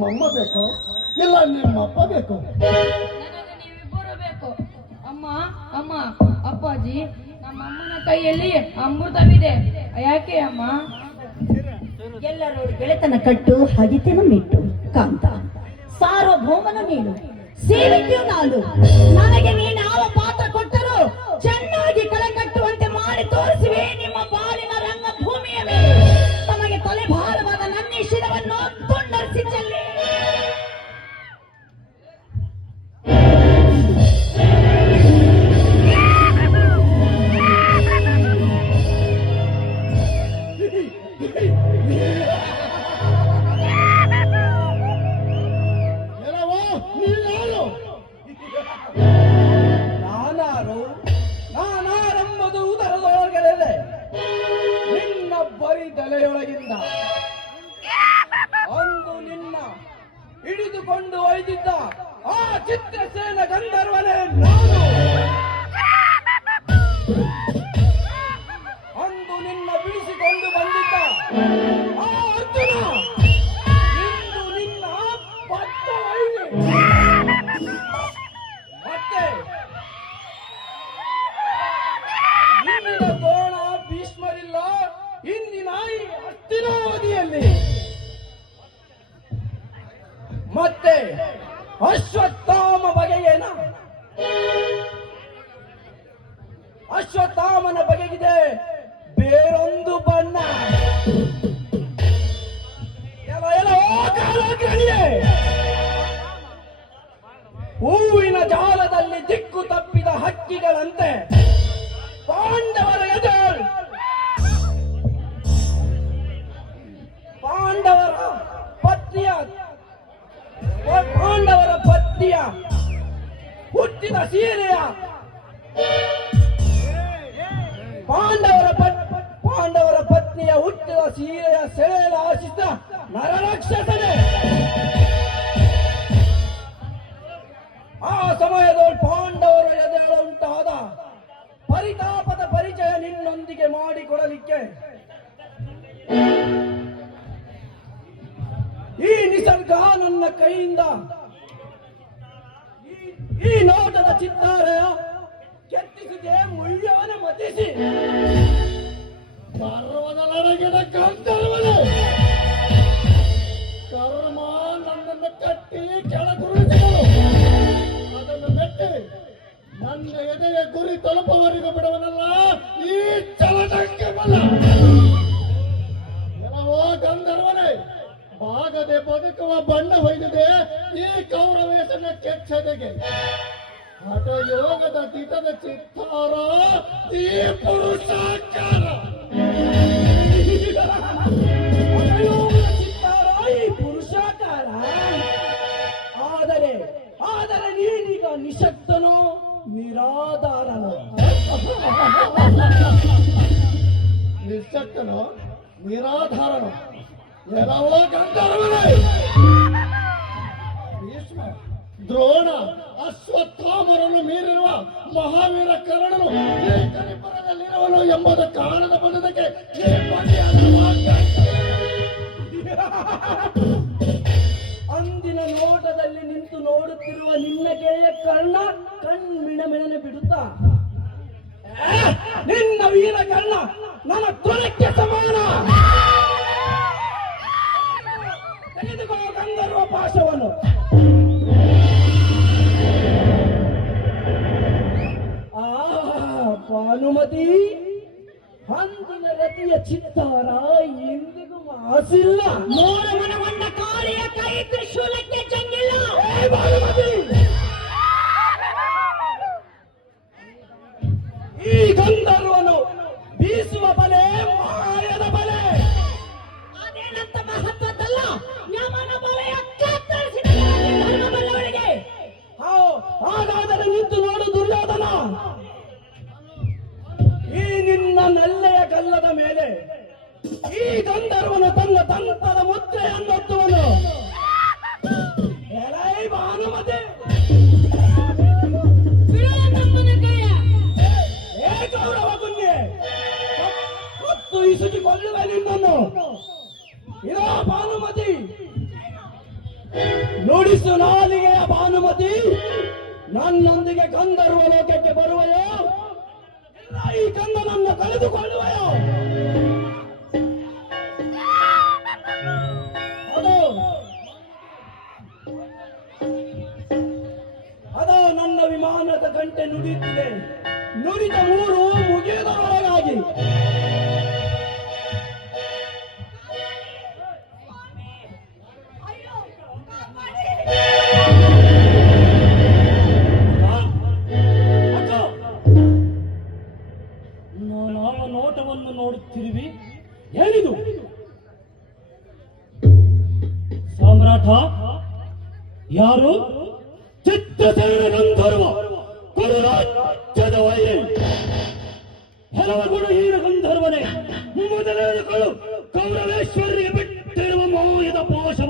ನಿಮ್ಮಮ್ಮ ಬೇಕು? ಇಲ್ಲ ನಿಮ್ಮಪ್ಪ ಬೇಕು? ನನಗೆ ನೀವಿಬ್ಬರು ಬೇಕು. ಅಮ್ಮ ಅಮ್ಮ ಅಪ್ಪಾಜಿ ನಮ್ಮ ಅಮ್ಮನ ಕೈಯಲ್ಲಿ ಅಮೃತವಿದೆ. ಯಾಕೆ ಅಮ್ಮ? ಎಲ್ಲರೂ ಗೆಳೆತನ ಕಟ್ಟು ಹಗಿತನ ಮಿಟ್ಟು. ಕಾಂತ ಸಾರ್ವಭೌಮನ ನೀನು ಸೇವಿಕೆಯು ನಾನು ನನಗೆ ನೀನು ತಲೆಯೊಳಗಿಂದ ಅಂದು ನಿನ್ನ ಹಿಡಿದುಕೊಂಡು ಒಯ್ದಿದ್ದ ಆ ಚಿತ್ರಸೇನ ಗಂಧರ್ವನೇ ನಾನು. ಅಂದು ನಿನ್ನ ಬಿಡಿಸಿಕೊಂಡು ಬಂದಿದ್ದ ಆ ಇಂದು ನಿನ್ನ ಈ ಅವಧಿಯಲ್ಲಿ ಮತ್ತೆ ಅಶ್ವತ್ಥಾಮ ಬಗೆಗೇನ? ಅಶ್ವತ್ಥಾಮನ ಬಗೆಗಿದೆ. ಬೇರೊಂದು ಬಣ್ಣ ಹುಟ್ಟಿದ ಸೀರೆಯ. ಪಾಂಡವರ ಪಾಂಡವರ ಪತ್ನಿಯ ಹುಟ್ಟಿದ ಸೀರೆಯ ಸೆಳೆಯಲು ಆಶಿಸಿದ ನರರಕ್ಷಸನೇ. ಆ ಸಮಯದಲ್ಲಿ ಪಾಂಡವರ ಎದೆಳ ಉಂಟಾದ ಪರಿತಾಪದ ಪರಿಚಯ ನಿನ್ನೊಂದಿಗೆ ಮಾಡಿಕೊಡಲಿಕ್ಕೆ. ಈ ನಿಸರ್ಗ ನನ್ನ ಕೈಯಿಂದ ಈ- ನೋಟದ ಚಿತ್ತಾರ ಕೆತ್ತಿಸಿದೆ ಮುಳ್ಳವನ ಮತಿಸಿ. ಪರ್ವದೊಳಗಿನ ಗಂಧರ್ವನೇ ಕರ್ಮ ನನ್ನನ್ನು ಕಟ್ಟಿ ಕೆಳಗುರುಳಿಸಿದಳು ಅದನ್ನು ಮೆಟ್ಟಿ ನನ್ನ ಎದೆಯ ಗುರಿ ತಲುಪುವವರೆಗೂ ಬಿಡುವನಲ್ಲ, ಈ ಚಲನಕ್ಕೆ ಬಲ್ಲ. ಬಾಗದೆ ಬದುಕುವ ಬಣ್ಣ ಹೊಯ್ದಿದೆ, ಈ ಕೌರವೇಶನ ಕೆಚ್ಚದೆಗೆ. ಹಠಯೋಗದ ದಿಟದ ಚಿತ್ತಾರ, ಈ ಅನುಯೋಗದ ಚಿತ್ತಾರ, ಈ ಪುರುಷಾಕಾರ ಆದರೆ ಆದರೆ ನೀನೀಗ ನಿಶಕ್ತನೋ, ನಿರಾಧಾರನೋ. ನಿಶಕ್ತನೋ, ನಿರಾಧಾರನು. ದ್ರೋಣ, ಅಶ್ವತ್ಥಾಮರನ್ನು ಮೀರಿರುವ ಮಹಾವೀರ ಕರ್ಣನು ಕಲಿಪುರದಲ್ಲಿರುವನು ಎಂಬುದು ಕಾಣದ ಬಂದದಕ್ಕೆ. ಅಂದಿನ ನೋಟದಲ್ಲಿ ನಿಂತು ನೋಡುತ್ತಿರುವ ನಿನ್ನ ಗೆಳೆಯ ಕರ್ಣ ಕಣ್ಮಿಣಮಿಣನೆ ಬಿಡುತ್ತಾ. ಬಿಡುತ್ತ ನಿನ್ನ ವೀರ ಕರ್ಣ, ನನ್ನ ತುಳಕ್ಕೆ ಸಮಾನ. ಭಾನುಮತಿ ಅಂದಿನ ರತಿಯ ಚಿತ್ತಾರ ಇಂದಿಗೂ ಮಾಸಿಲ್ಲ. ಮೋಡ ಕಾರ್ಯ ಕೈ ತ್ರಿಶೂಲಕ್ಕೆ ಚಂಗಿಲ್ಲ ಈ ಗಂಧರ್ವನು ತನ್ನ ದಂತದ ಮುದ್ರೆಯನ್ನೊತ್ತುವನು ಎಲೈ ಭಾನುಮತಿ. ಏ ಗೌರವ ಕುಂಜೆ ಮತ್ತು ಇಸುಕಿ ಕೊಲ್ಲುವೆ ನಿನ್ನನ್ನು. ಇದೋ ಭಾನುಮತಿ. ನುಡಿಸು ನಾಲಿಗೆಯ ಬಾನುಮತಿ ನನ್ನೊಂದಿಗೆ ಗಂಧರ್ವ ಲೋಕಕ್ಕೆ ಬರುವೆಯೋ? ಈ ಕಂದನನ್ನು ಕಳೆದುಕೊಳ್ಳುವೆಯೋ? ಗಂಟೆ ನುಡಿಯುತ್ತಿದೆ. ನುಡಿದ ಮೂರು ಮುಗಿಯುವುದರೊಳಗಾಗಿ. ನಾವ ನೋಟವನ್ನು ನೋಡುತ್ತಿರುವಿ. ಏನಿದು? ಸಾಮ್ರಾಟ? ಯಾರು? ಚಿತ್ತಸೇನ ಗಂಧರ್ವ. ಕುರುರಾಜ್ಯದ ವೈರಿ ಹಲವ ಗುಣಹೀನ ಗಂಧರ್ವನೇ ಮೊದಲನೆಯದು ಕೌರವೇಶ್ವರಿಗೆ ಬಿಟ್ಟಿರುವ ಮೌಲ್ಯದ ಪೋಷ